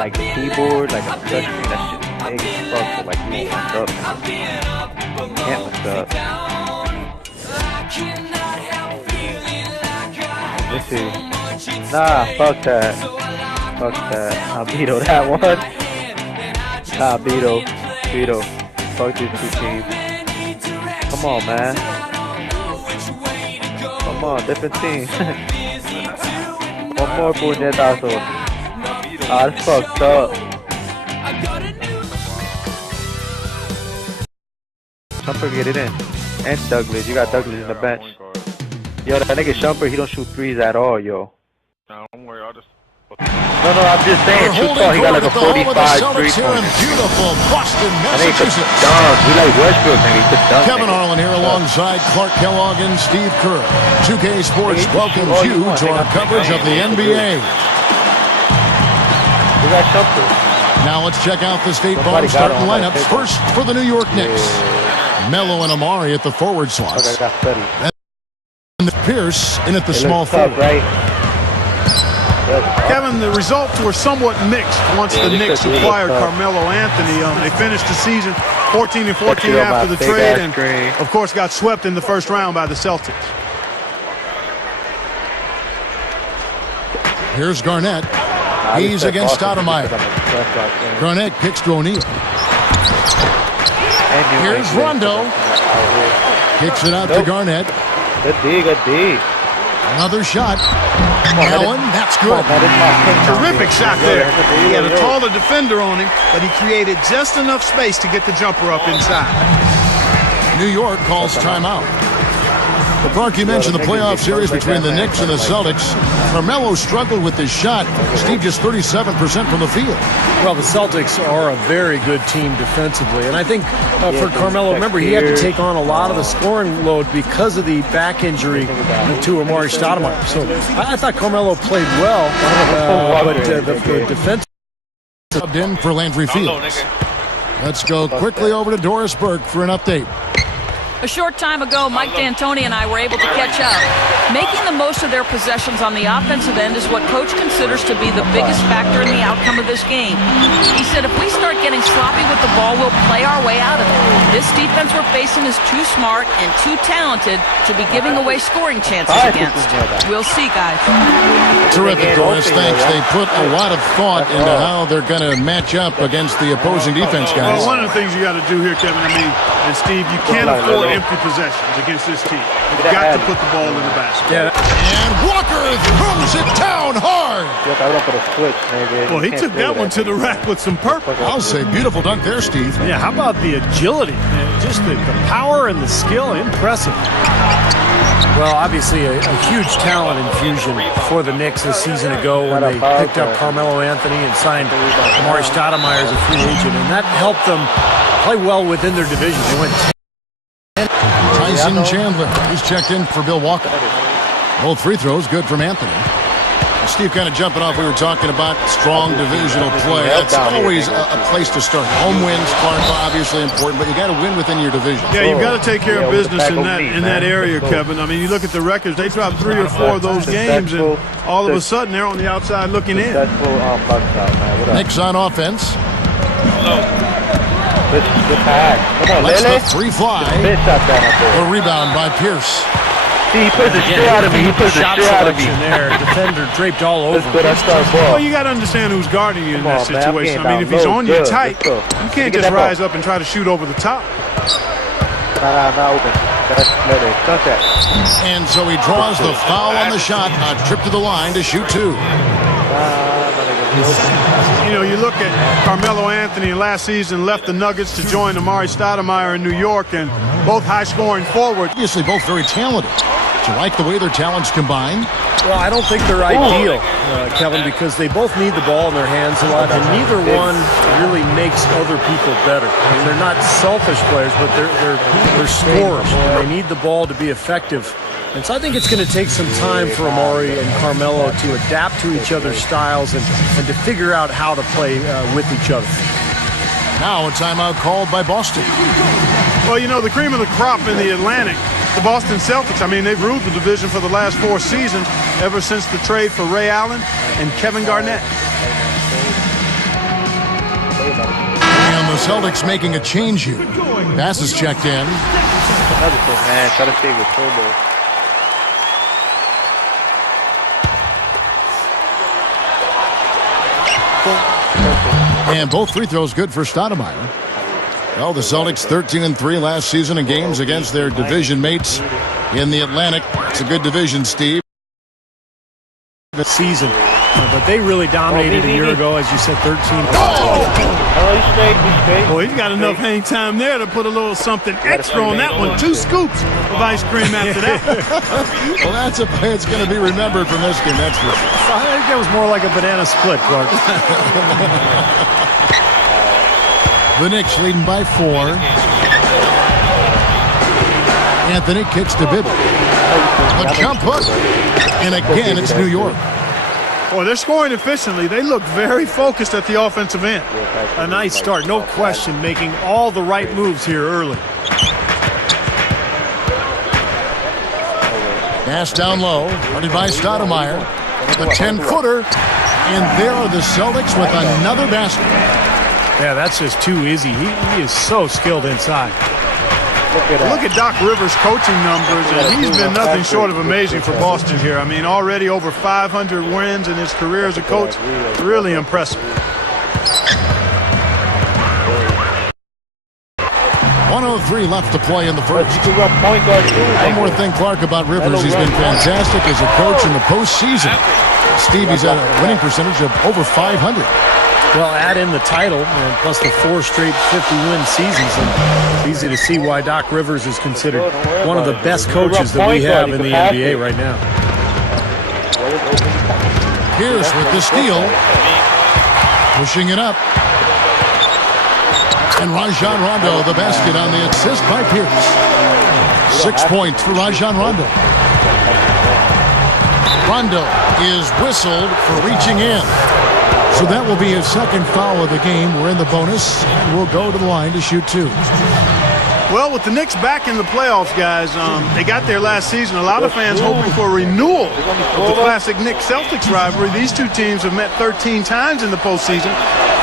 like keyboard, like a touch screen, that shit big as fuck, so like you won't mess up. Can't mess up. Let's see. Nah, fuck that. Fuck that. I'll veto that one. Nah, veto. Fuck these two teams. Come on, man. Come on, different team. One more puñetazo. Ah, that's fucked up. Shumpert, get it in. And Douglas. You got Douglas in the bench. Yo, that nigga Shumpert, he don't shoot threes at all, yo. No, don't worry, I'll just... No, I'm just saying, shoot ball, he got like a 45 3-point. Beautiful Boston, Massachusetts. Dunk. He like Westbrook, nigga. He could dunk. Kevin Harlan here alongside Clark Kellogg and Steve Kerr. 2K Sports welcomes you to our coverage of the NBA. We got Shumpert. Now let's check out the State Farm starting lineups. First for the New York Knicks. Melo and Amari at the forward slots. And Pierce in at the small forward. Right? Kevin, the results were somewhat mixed once the Knicks acquired Carmelo Anthony. They finished the season 14-14 after the trade and, of course, got swept in the first round by the Celtics. Here's Garnett. He's against Stoudemire. Garnett kicks to O'Neal. Here's Rondo. Kicks it out to Garnett. Good D. Another shot. Allen, that's good. Terrific shot there. He had a taller defender on him, but he created just enough space to get the jumper up inside. New York calls timeout. Well, Clark, you mentioned the playoff series between the Knicks and the Celtics. Carmelo struggled with his shot. Steve, just 37% from the field. Well, the Celtics are a very good team defensively. And I think for Carmelo, remember, he had to take on a lot of the scoring load because of the back injury to Amari Stoudemire. So I thought Carmelo played well, but the defense... Subbed in for Landry Fields. Let's go quickly over to Doris Burke for an update. A short time ago, Mike D'Antoni and I were able to catch up. Making the most of their possessions on the offensive end is what Coach considers to be the biggest factor in the outcome of this game. He said if we start getting sloppy with the ball, we'll play our way out of it. This defense we're facing is too smart and too talented to be giving away scoring chances against. We'll see, guys. Terrific, Doris. Thanks. They put a lot of thought into how they're going to match up against the opposing defense, guys. Well, one of the things you got to do here, Kevin, and Steve, you can't afford empty possessions against this team. You've got to put the ball in the basket. And Walker throws it down hard. Well, he took that one to the rack with some purpose. I'll say beautiful dunk there, Steve. Yeah, how about the agility? Just the power and the skill. Impressive. Well, obviously a huge talent infusion for the Knicks a season ago when they picked up Carmelo Anthony and signed Amari Stoudemire as a free agent. And that helped them play well within their division. They went 10. Tyson Chandler, he's checked in for Bill Walker. Both free throws good from Anthony. Steve, kind of jumping off, we were talking about strong divisional play. That's always a place to start. Home wins, Clark, obviously important, but you got to win within your division. Yeah, you've got to take care of business in that area, Kevin. I mean, you look at the records; they dropped 3 or 4 of those games, and all of a sudden they're on the outside looking in. Knicks on offense. Let's the free fly. A rebound by Pierce. See, he pushed the shit out of me. He pushed the shit out of me. There, defender draped all over. Well, you got to understand who's guarding you in that situation. I mean, if he's on you tight, you can't just rise up and try to shoot over the top. And so he draws the foul on the shot. A trip to the line to shoot 2. You know, you look at Carmelo Anthony last season left the Nuggets to join Amari Stoudemire in New York, and both high-scoring forward. Obviously, both very talented. Do you like the way their talents combine? Well, I don't think they're ideal, Kevin, because they both need the ball in their hands a lot, and neither one really makes other people better. I mean, they're not selfish players, but they're scorers. And they need the ball to be effective. And so I think it's going to take some time for Amari and Carmelo to adapt to each other's styles and to figure out how to play with each other. Now a timeout called by Boston. Well, you know, the cream of the crop in the Atlantic, the Boston Celtics, I mean, they've ruled the division for the last 4 seasons ever since the trade for Ray Allen and Kevin Garnett. And the Celtics making a change here. Pass is checked in. Another thing, man. Try to save your turbo. And both free throws good for Stoudemire. Well, the Celtics 13-3 last season in games against their division mates in the Atlantic. It's a good division, Steve. The season, but they really dominated a year ago, as you said, 13. Oh, he's straight. Boy, he's got enough hang time there to put a little something extra on that one. 2 scoops of ice cream after that. Well, that's a play that's going to be remembered from this game, that's for sure. I think that was more like a banana split, Clark. The Knicks leading by 4. Anthony kicks to Bibby. A jump hook. And again, it's New York. Boy, they're scoring efficiently. They look very focused at the offensive end. A nice start, no question, making all the right moves here early. Pass down low, guarded by Stoudemire. A 10-footer, and there are the Celtics with another basket. Yeah, that's just too easy. He is so skilled inside. Look at Doc Rivers' coaching numbers, and he's been nothing short of amazing for Boston here. I mean, already over 500 wins in his career as a coach. Really impressive. 1:03 left to play in the first. One more thing, Clark, about Rivers. He's been fantastic as a coach in the postseason. Steve, he's at a winning percentage of over 500. Well, add in the title and plus the 4 straight 50-win seasons, and it's easy to see why Doc Rivers is considered one of the best coaches that we have in the NBA right now. Pierce with the steal, pushing it up. And Rajon Rondo, the basket on the assist by Pierce. 6 points for Rajon Rondo. Rondo is whistled for reaching in. So that will be his second foul of the game. We're in the bonus, and we'll go to the line to shoot 2. Well, with the Knicks back in the playoffs, guys, they got there last season. A lot of fans hoping for a renewal of the classic Knicks-Celtics rivalry. These two teams have met 13 times in the postseason,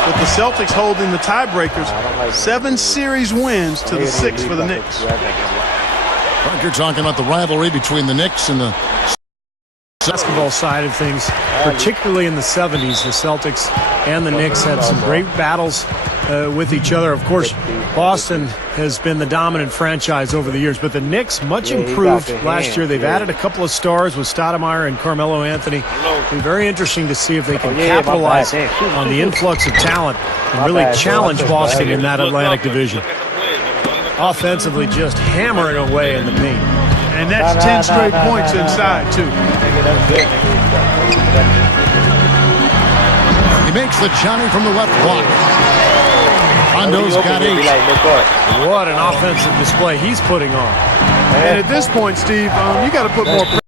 with the Celtics holding the tiebreakers. 7 series wins to the 6 for the Knicks. You're talking about the rivalry between the Knicks and the basketball side of things, particularly in the 70s, the Celtics and the Knicks had some great battles with each other. Of course, Boston has been the dominant franchise over the years, but the Knicks much improved last year. They've added a couple of stars with Stoudemire and Carmelo Anthony. It'll be very interesting to see if they can capitalize on the influx of talent and really challenge Boston in that Atlantic division. Offensively, just hammering away in the paint. And that's 10 straight points inside, too. He makes the Johnny from the left block. Rondo's got 8. What an offensive display he's putting on. And at this point, Steve, you got to put more pressure